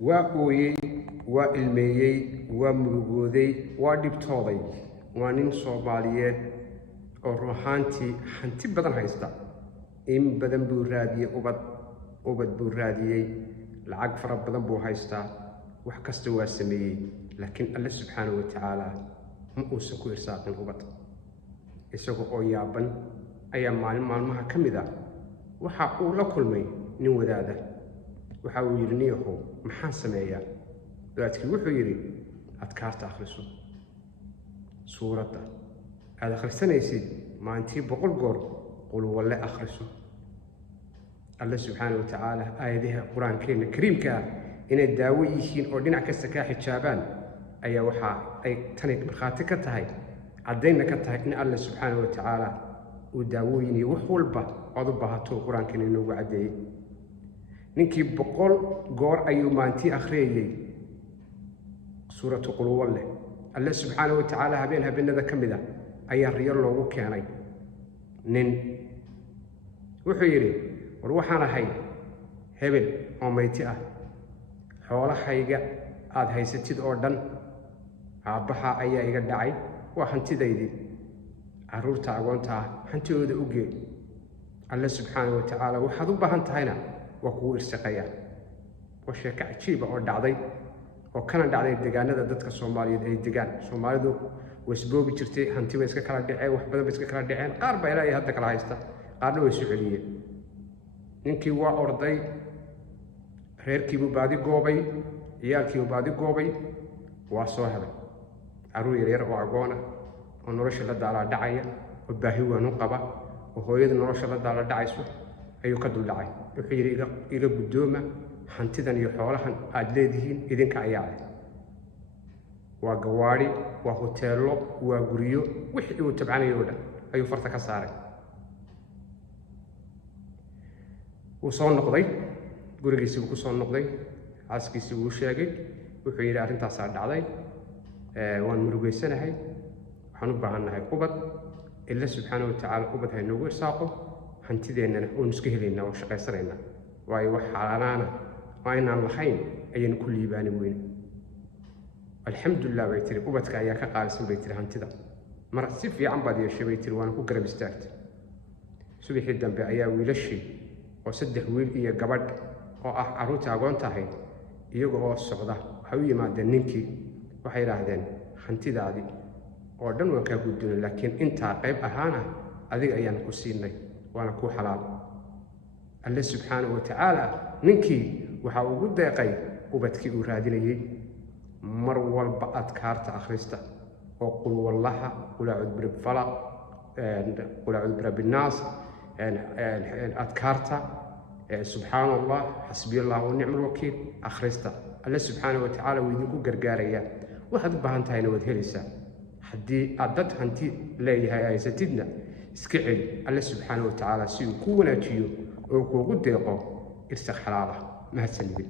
وأوي وإلميي ومرغودي ودبتوضي وانين صوماليات الروحانتي حنتي بدن هايستا إن بدن بورادية أوبد بورادية العق فرب بدن بو هايستا وحكستوا سمي لكن الله سبحانه وتعالى مؤسكو إرساق الأوبد إساقو أويابا أيام مالمها كمدا وحاقو لكل نو ذاده وحاول يرنيه محان سمايا لكن وحو يري أذكارت أخرسو سورة هذا خرسنا يسيد ما أنتي بقول قول قولوا والله أخرسو الله سبحانه وتعالى آياتها القرآن الكريم إن الداوي يشين أردنا كسكاح شابان أي وحا أي تنك بخاتك تهي عدينا كتهي إن الله سبحانه وتعالى وداويني وحول به عضبها تو القرآن كريم نوع عدي نكي بقول قور أيو مانتي أخريي سورة قلو الله سبحانه وتعالى هبينها بيننا كمدا أي الريال لو كاني نن وحيري وروحنا هاي هبل وميتئة حول حيجة عاد هاي ستيد أردن عبها أي أي داعي وحنتي دايدي عرور تعوانتها حنتي ود أوجي الله سبحانه وتعالى وحذو بهنتهينا وكو إرسقيا وشيك عجيبة أو دعضي وكان دعضي الدجانة ضدك الصومالية أي دجان صوماليدو وسبوع بتشتري هنتي ويسك كلا دعاء وحبذا بيسك كلا دعاء قاربة إلى هذا كلا هيستا قارنو السعودية نكي وأرضي reerkii buu baadi goobay ciyaalkii buu baadi goobay waa soo helay caruur yaryar oo agoona oo nolosha la daala dhacaya oo baahi weyn u qaba oo hooyada nolosha la daala dhacayso ayuu ka dul dhacay wuxuu yiri iga guddooma hantidan iyo xoolahan aad leedihiin idinka ayaa waa gawaari waa hoteelo waa guriyo wixii uu tabcanayo oo dhan ayuu farta ka saaray uu soo noqday gurigiisa uu ku soo noqday caaskiisa uu sheegay wuxuu yiri arrintaas dhacday waan murugeysanahay waxaan u baahanahay ubad illa subhanahu wa ta'ala ubad hay noogu irsaaqo hantideennana oo iska helayna oo shaqaysanayna waayo wax xalaana waa inaan lahayn ayaan ku liibaani weyn alxamdulillah bay tiri ubadka ayaa ka qaalisan bay tiri hantida mar si fiican baad yeeshay bay tiri waan ku garab istaagtay subaxii dambe ayaa wiilashii oo saddex wiil iyo gabadh oo ah caruurta agoonta ahayd iyaga oo socda waxa u yimaadeen ninkii waxay yiraahdeen hantidaadii oo dhan waan ka guddoonay laakiin inta qayb ahaana adiga ayaan ku siinay waana ku xalaal Allah subhanahu wa ta'ala ninkii waxa uu ugu deeqay ubadkii uu raadinayay mar walba adkaarta akhrista oo qul wallaha qul a'udhu birabbil falaq qul a'udhu birabbin nas adkaarta سبحان الله حسبي الله ونعم الوكيل أخرستا الله سبحانه وتعالى ويديكو غرغاريا واحد باهنتاينا ودهليسا حدي أدت هنتي ليها أي ستدنا اسكعل الله سبحانه وتعالى سيو كوناتيو أو كو ديقو إرسخ حلاله ما هتسلبي